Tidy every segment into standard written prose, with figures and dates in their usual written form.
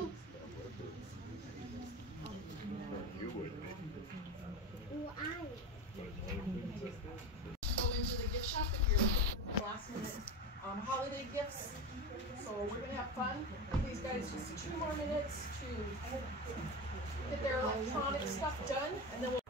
Hello. Go into the gift shop if you're looking for last minute holiday gifts. So we're gonna have fun. Give these guys just 2 more minutes to get their electronic stuff done, and then we'll.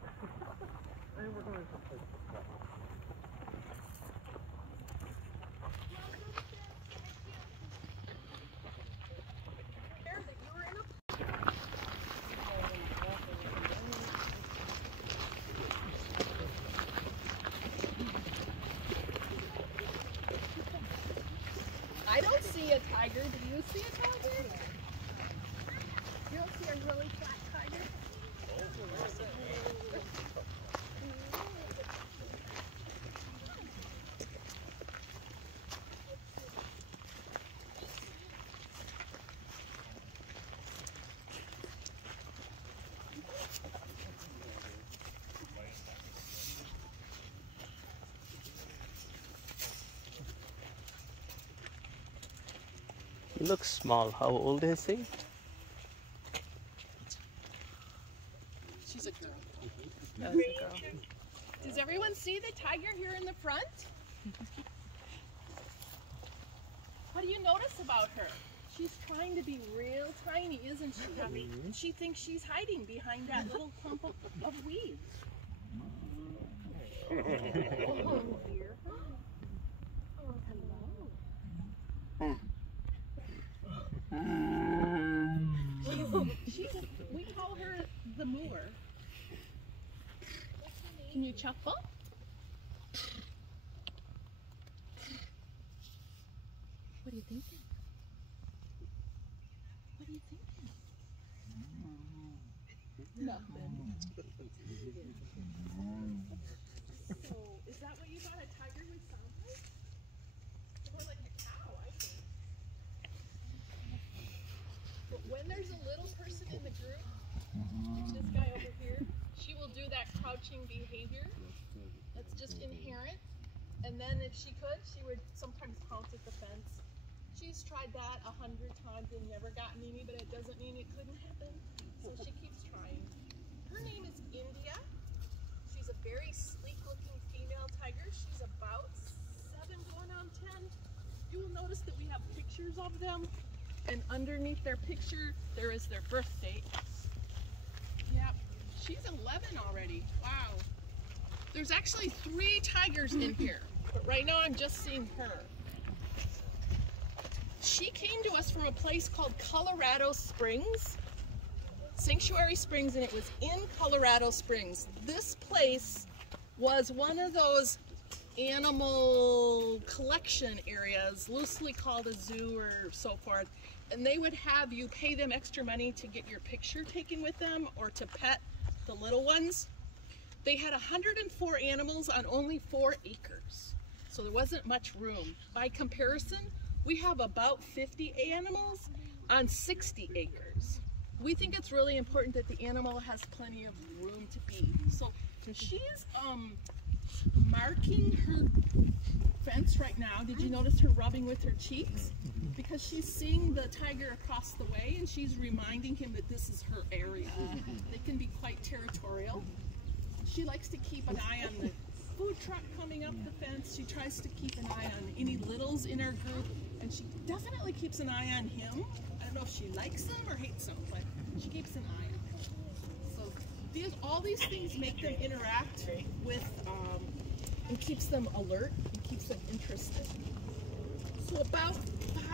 I don't see a tiger. Do you see a tiger? You don't see a really flat tiger? He looks small. How old is he? She's a girl. That's a girl. Does everyone see the tiger here in the front? What do you notice about her? She's trying to be real tiny, isn't she? She thinks she's hiding behind that little clump of weeds. Oh dear. Oh, hello. We call her the mooer. Can you chuckle? What are you thinking? What are you thinking? Nothing. So, is that what you thought a tiger would sound like? More like a cow, I think. But when there's a little person in the group, like this guy over here, she will do that crouching behavior. That's just inherent. And then if she could, she would sometimes pounce at the fence. She's tried that 100 times and never gotten any, but it doesn't mean it couldn't happen. So she keeps trying. Her name is India. She's a very sleek looking female tiger. She's about 7 going on 10. You will notice that we have pictures of them. And underneath their picture, there is their birth date. Yep, she's 11 already. Wow. There's actually 3 tigers in here, but right now I'm just seeing her. She came to us from a place called Colorado Springs, Sanctuary Springs, and it was in Colorado Springs. This place was one of those animal collection areas, loosely called a zoo or so forth, and they would have you pay them extra money to get your picture taken with them or to pet the little ones. They had 104 animals on only 4 acres, so there wasn't much room. By comparison, we have about 50 animals on 60 acres. We think it's really important that the animal has plenty of room to be. So she's marking her fence right now. Did you notice her rubbing with her cheeks? Because she's seeing the tiger across the way and she's reminding him that this is her area. They can be quite territorial. She likes to keep an eye on the food truck coming up the fence. She tries to keep an eye on any littles in our group, and she definitely keeps an eye on him. I don't know if she likes him or hates him, but she keeps an eye on him. So all these things make them interact with and keeps them alert and keeps them interested. So about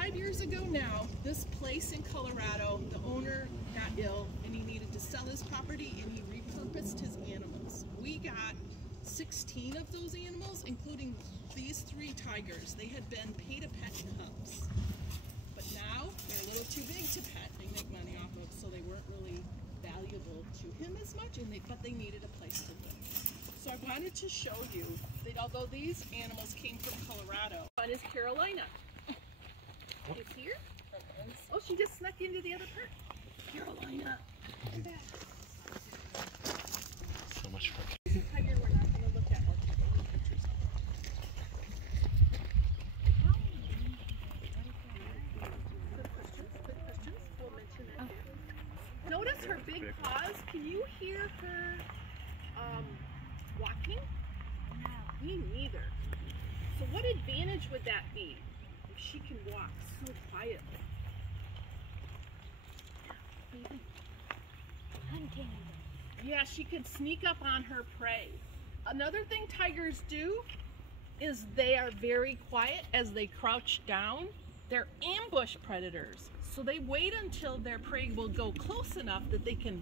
5 years ago now, this place in Colorado, the owner got ill and he needed to sell his property and he repurposed his animals. We got 16 of those animals, including these 3 tigers. They had been pay-to-pet cubs, but now they're a little too big to pet. They make money off of, so they weren't really valuable to him as much, but they needed a place to live. So I wanted to show you that although these animals came from Colorado, one is Carolina. Is here? Oh, she just snuck into the other part. Carolina. So much fun. It's a tiger we're not going to look at. I'll take any pictures of it. Good questions. Good questions. We'll mention that. her big paws. Can you hear her walking? No. Me neither. So what advantage would that be if she can walk so quietly? Hunting. Yeah, she could sneak up on her prey. Another thing tigers do is they are very quiet as they crouch down. They're ambush predators. So they wait until their prey will go close enough that they can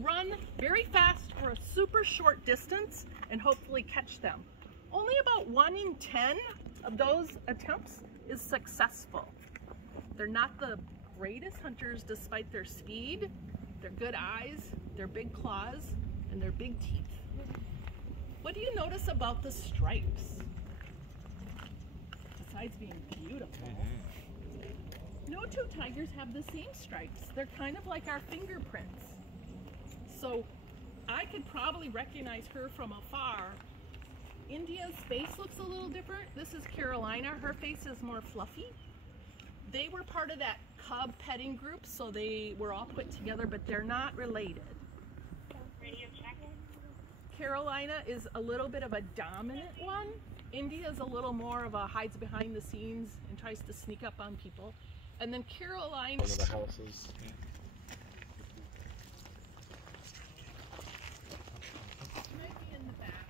run very fast for a super short distance and hopefully catch them. Only about 1 in 10 of those attempts is successful. They're not the greatest hunters despite their speed, their good eyes, their big claws, and their big teeth. What do you notice about the stripes? Besides being beautiful, no two tigers have the same stripes. They're kind of like our fingerprints. So I could probably recognize her from afar. India's face looks a little different. This is Carolina. Her face is more fluffy. They were part of that cub petting group, so they were all put together, but they're not related. Radio check. Carolina is a little bit of a dominant one. India is a little more of a hides behind the scenes and tries to sneak up on people. And then Carolina... One of the houses. Might be in the back.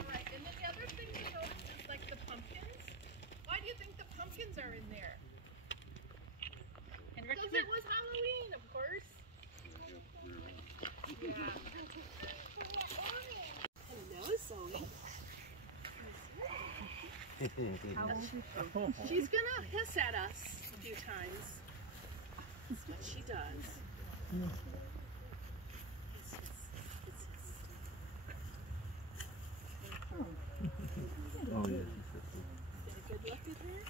All right, and then the other thing to notice is like the pumpkins. Why do you think the pumpkins are in there? Because it was Halloween, of course. Yeah. Hello, Zoe. She's gonna hiss at us a few times. That's what she does. Hiss, hiss, hiss, hiss. Oh, yeah. Get a good look at her.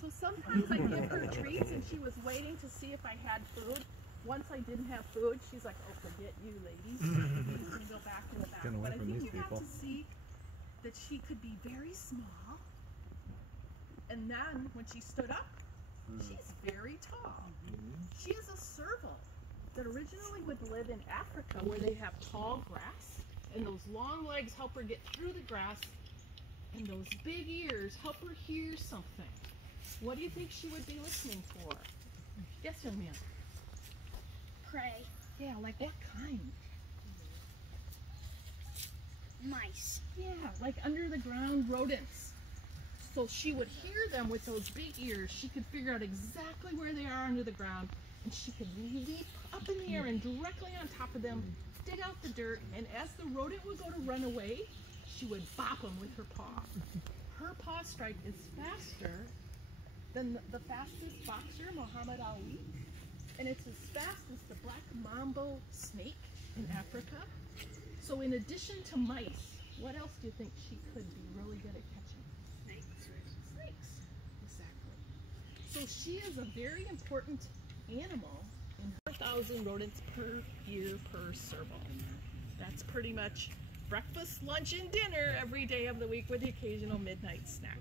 So sometimes I give her treats and she was waiting to see if I had food. Once I didn't have food, she's like, oh, forget you, ladies. She's going to go back in the back. Get away But I from think these you people. got to see that she could be very small. And then when she stood up, she's very tall. She is a serval that originally would live in Africa where they have tall grass. And those long legs help her get through the grass. And those big ears help her hear something. What do you think she would be listening for? Yes, young man. Prey. Yeah, like what kind? Mice. Yeah, like under the ground rodents. So she would hear them with those big ears. She could figure out exactly where they are under the ground, and she could leap up in the air and directly on top of them, dig out the dirt, and as the rodent would go to run away, she would bop them with her paw. Her paw strike is faster than the fastest boxer, Muhammad Ali, and it's as fast as the black mambo snake in Africa. So in addition to mice, what else do you think she could be really good at catching? Snakes. Snakes, exactly. So she is a very important animal in 4,000 rodents per year per serval. That's pretty much breakfast, lunch, and dinner every day of the week with the occasional midnight snack.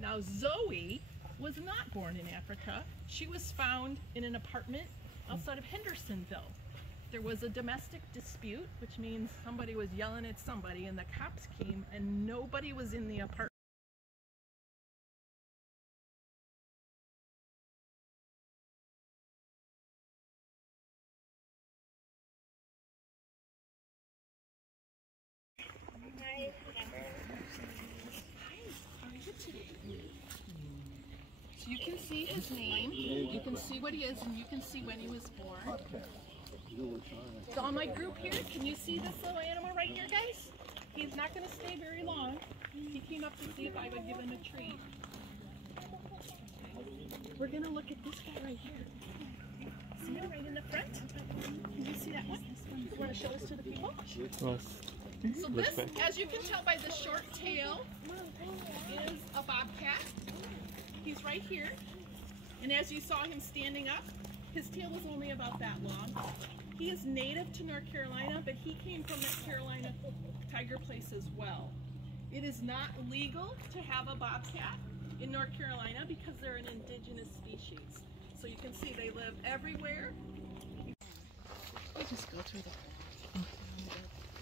Now Zoe was not born in Africa. She was found in an apartment outside of Hendersonville. There was a domestic dispute, which means somebody was yelling at somebody, and the cops came and nobody was in the apartment. So you can see his name, you can see what he is, and you can see when he was born. So on my group here, can you see this little animal right here, guys? He's not going to stay very long. He came up to see if I would give him a treat. We're going to look at this guy right here. See him right in the front? Can you see that one? You want to show this to the people? So this, as you can tell by the short tail, is a bobcat. He's right here. And as you saw him standing up, his tail was only about that long. He is native to North Carolina, but he came from that Carolina tiger place as well. It is not legal to have a bobcat in North Carolina because they're an indigenous species. So you can see they live everywhere. They just go through the hole.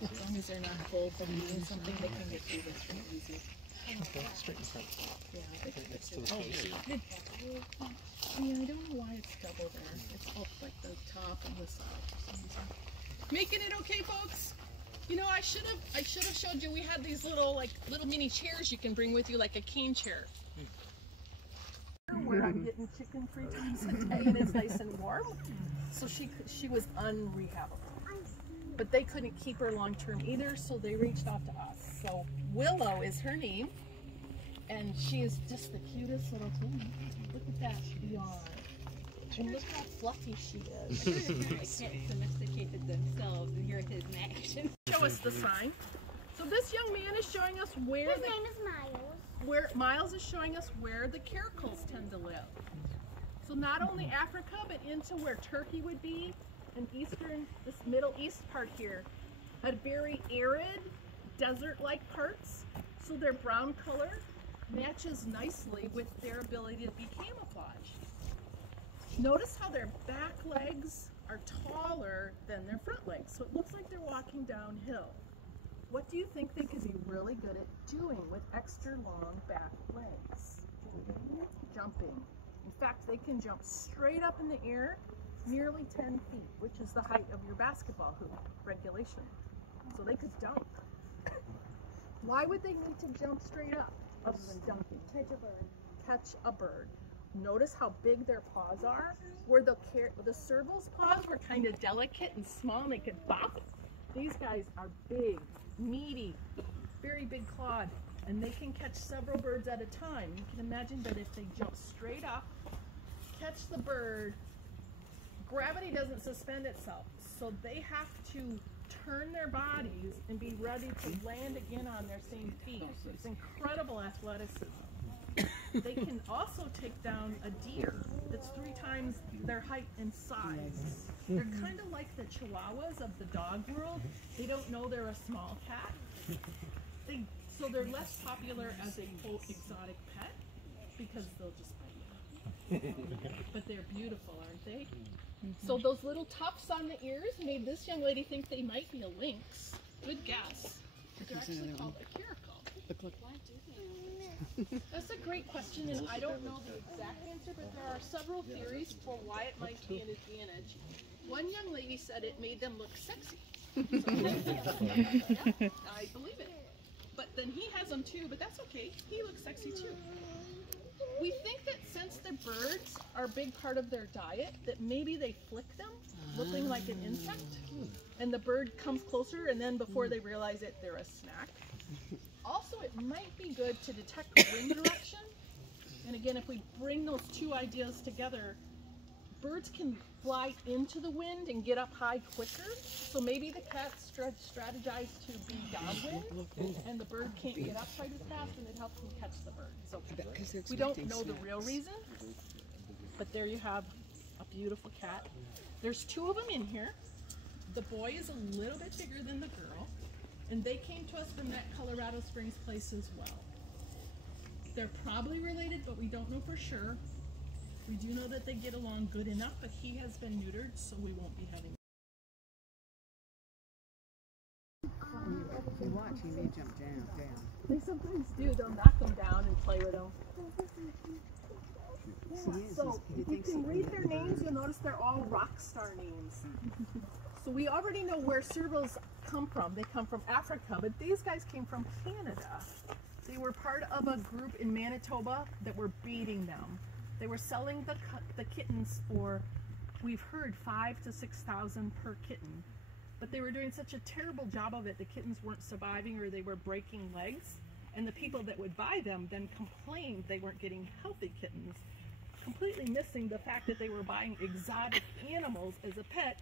As long as they're not full from doing something, they can get through this pretty easy. Straight in front. Yeah, they can get through. Oh, Yeah, I don't know why it's double there. It's up like the top and the side for some reason. Making it okay, folks? You know, I should have showed you we had these little mini chairs you can bring with you, like a cane chair. Where I'm getting chicken 3 times a day and it's nice and warm. So she was unrehabable. But they couldn't keep her long term either, so they reached out to us. So Willow is her name, and she is just the cutest little thing. Look at that yawn. And look how fluffy she is. I can't domesticate it themselves, and here it is in action. Show us the sign. So this young man is showing us where His name is Miles. Miles is showing us where the caracals tend to live. So not only Africa, but into where Turkey would be, and this Middle East part here, a very arid, desert-like parts. So their brown color matches nicely with their ability to be camouflaged. Notice how their back legs are taller than their front legs, so it looks like they're walking downhill. What do you think they could be really good at doing with extra long back legs? Jumping. In fact, they can jump straight up in the air, nearly 10 feet, which is the height of your basketball hoop regulation. So they could dunk. Why would they need to jump straight up other than dunking? Catch a bird. Catch a bird. Notice how big their paws are. Where the serval's paws were kind of delicate and small and they could bop. These guys are big, meaty, very big clawed, and they can catch several birds at a time. You can imagine that if they jump straight up, catch the bird, gravity doesn't suspend itself, so they have to turn their bodies and be ready to land again on their same feet. It's incredible athleticism. They can also take down a deer that's 3 times their height and size. They're kind of like the chihuahuas of the dog world. They don't know they're a small cat. So they're less popular as a quote exotic pet because they'll just bite you. But they're beautiful, aren't they? So those little tufts on the ears made this young lady think they might be a lynx. Good guess. They're actually called a caracal. That's a great question, and I don't know the exact answer, but there are several theories for why it might be an advantage. One young lady said it made them look sexy. So, yeah, I believe it. But then he has them too, but that's okay. He looks sexy too. We think that since the birds are a big part of their diet, that maybe they flick them, looking like an insect, and the bird comes closer, and then before they realize it, they're a snack. Also, it might be good to detect wind direction. And again, if we bring those two ideas together, birds can fly into the wind and get up high quicker. So maybe the cats strategize to be downwind, and the bird can't get up quite as fast, and it helps them catch the bird. So we don't know the real reason, but there you have a beautiful cat. There's 2 of them in here. The boy is a little bit bigger than the girl. And they came to us from that Colorado Springs place as well. They're probably related, but we don't know for sure. We do know that they get along good enough, but he has been neutered, so we won't be having. If you watch, he may jump down. They sometimes do. They'll knock them down and play with them. So if you can read their names, you'll notice they're all rock star names. So we already know where servals come from. They come from Africa, but these guys came from Canada. They were part of a group in Manitoba that were breeding them. They were selling the kittens for, we've heard, $5,000 to $6,000 per kitten. But they were doing such a terrible job of it, the kittens weren't surviving or they were breaking legs. And the people that would buy them then complained they weren't getting healthy kittens, completely missing the fact that they were buying exotic animals as a pet.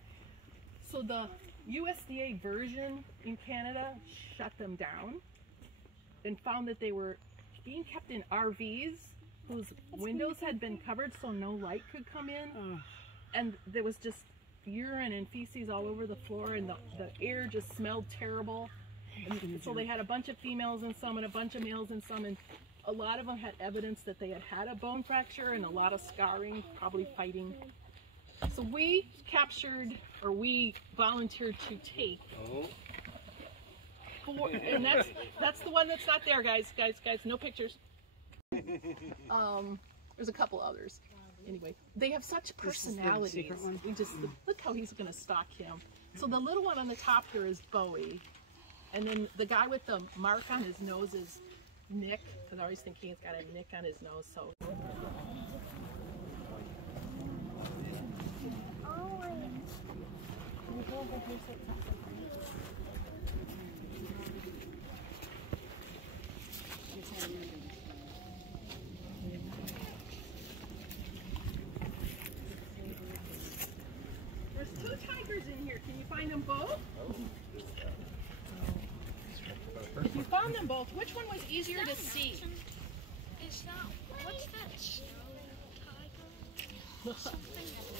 So the USDA version in Canada shut them down and found that they were being kept in RVs whose windows had been covered so no light could come in. And there was just urine and feces all over the floor, and the air just smelled terrible. And so they had a bunch of females in some and a bunch of males in some, and a lot of them had evidence that they had had a bone fracture and a lot of scarring, probably fighting. So we captured, or we volunteered to take four, and that's the one that's not there, guys, no pictures. There's a couple others. Anyway, they have such personalities. We just look how he's going to stalk him. So the little one on the top here is Bowie, and then the guy with the mark on his nose is Nick, because I always think he's got a nick on his nose. So. There's two tigers in here. Can you find them both? If you found them both, which one was easier to see? Is that, what's that tiger?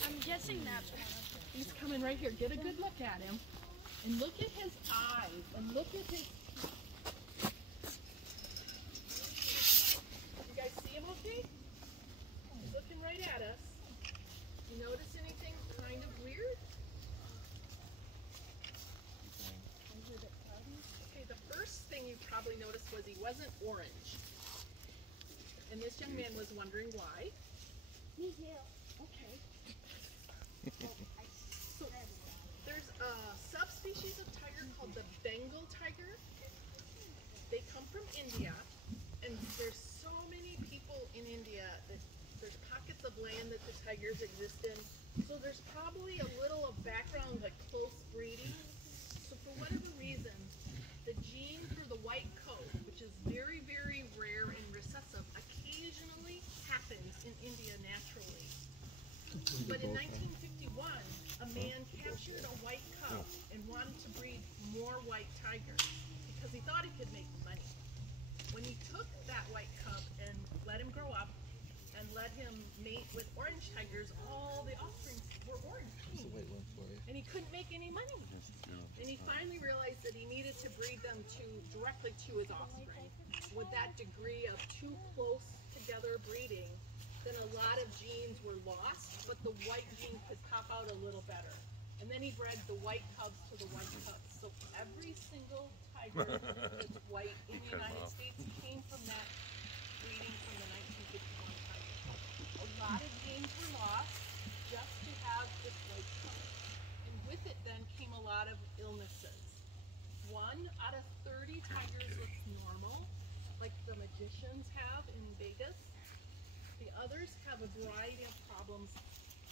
I'm guessing that's one of them. He's coming right here. Get a good look at him. And look at his eyes. And look at his... You guys see him okay? He's looking right at us. You notice anything kind of weird? Okay, the first thing you probably noticed was he wasn't orange. And this young man was wondering why. Me too. Okay. So there's a subspecies of tiger called the Bengal tiger. They come from India, and there's so many people in India that there's pockets of land that the tigers exist in. So there's probably a little of background like close breeding. So for whatever reason, the gene for the white coat, which is very, very rare and recessive, occasionally happens in India naturally. But in 1951, a man captured a white cub and wanted to breed more white tigers because he thought he could make money. When he took that white cub and let him grow up and let him mate with orange tigers, all the offspring were orange. And he couldn't make any money. And he finally realized that he needed to breed them directly to his offspring. With that degree of too close together breeding, then a lot of genes were lost, but the white gene could pop out a little better. And then he bred the white cubs to the white cubs. So every single tiger that's white in the United States came from that breeding from the 1951 tiger. A lot of genes were lost just to have this white cub. And with it then came a lot of illnesses. 1 out of 30 tigers looks normal, like the magicians have in Vegas. The others have a variety of problems,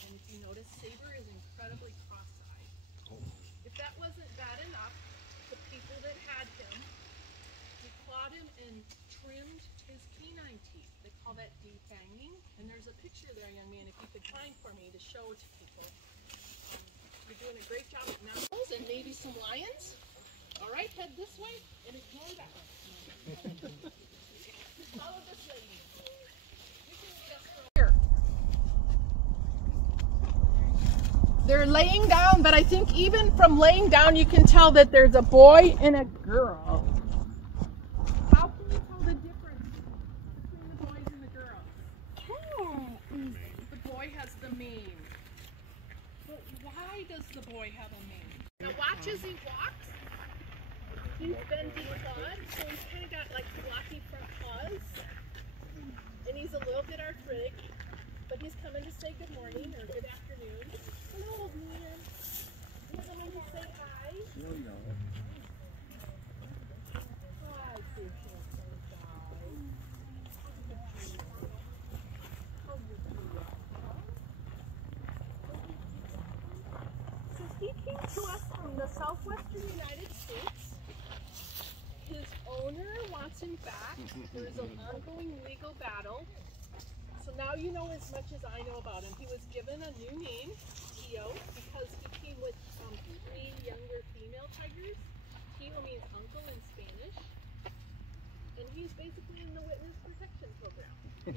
and if you notice, Saber is incredibly cross-eyed. If that wasn't bad enough, the people that had him declawed him and trimmed his canine teeth. They call that defanging, and there's a picture there, young man, if you could find for me to show to people. You're doing a great job at mammals and maybe some lions. All right, head this way and ignore that one. Follow this lady. They're laying down, but I think even from laying down, you can tell that there's a boy and a girl. How can you tell the difference between the boys and the girls? The boy has the mane. But why does the boy have a mane? Now watch as he walks. He's been declawed, so he's kind of got like floppy front paws. And he's a little bit arthritic, but he's coming to say good morning or good afternoon. Hello, man. You coming to say hi? No, no. Hi, big handsome guy. How you doing? So he came to us from the southwestern United States. His owner wants him back. There's an ongoing legal battle. So now you know as much as I know about him. He was given a new name, Tio, because he came with 3 younger female tigers. Tio means uncle in Spanish. And he's basically in the witness protection program. We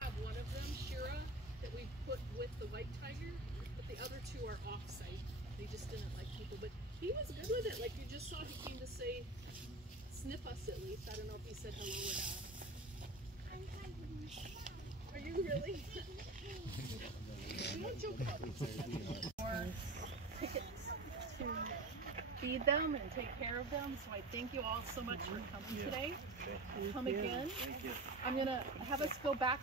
have one of them, Shira, that we put with the white tiger, but the other 2 are off-site. They just didn't like people, but he was good with it. Like you just saw face. I don't know if he said hello or not. Are you really? You don't joke about these. More tickets to feed them and take care of them. So I thank you all so much for coming today. Come again. I'm gonna have us go back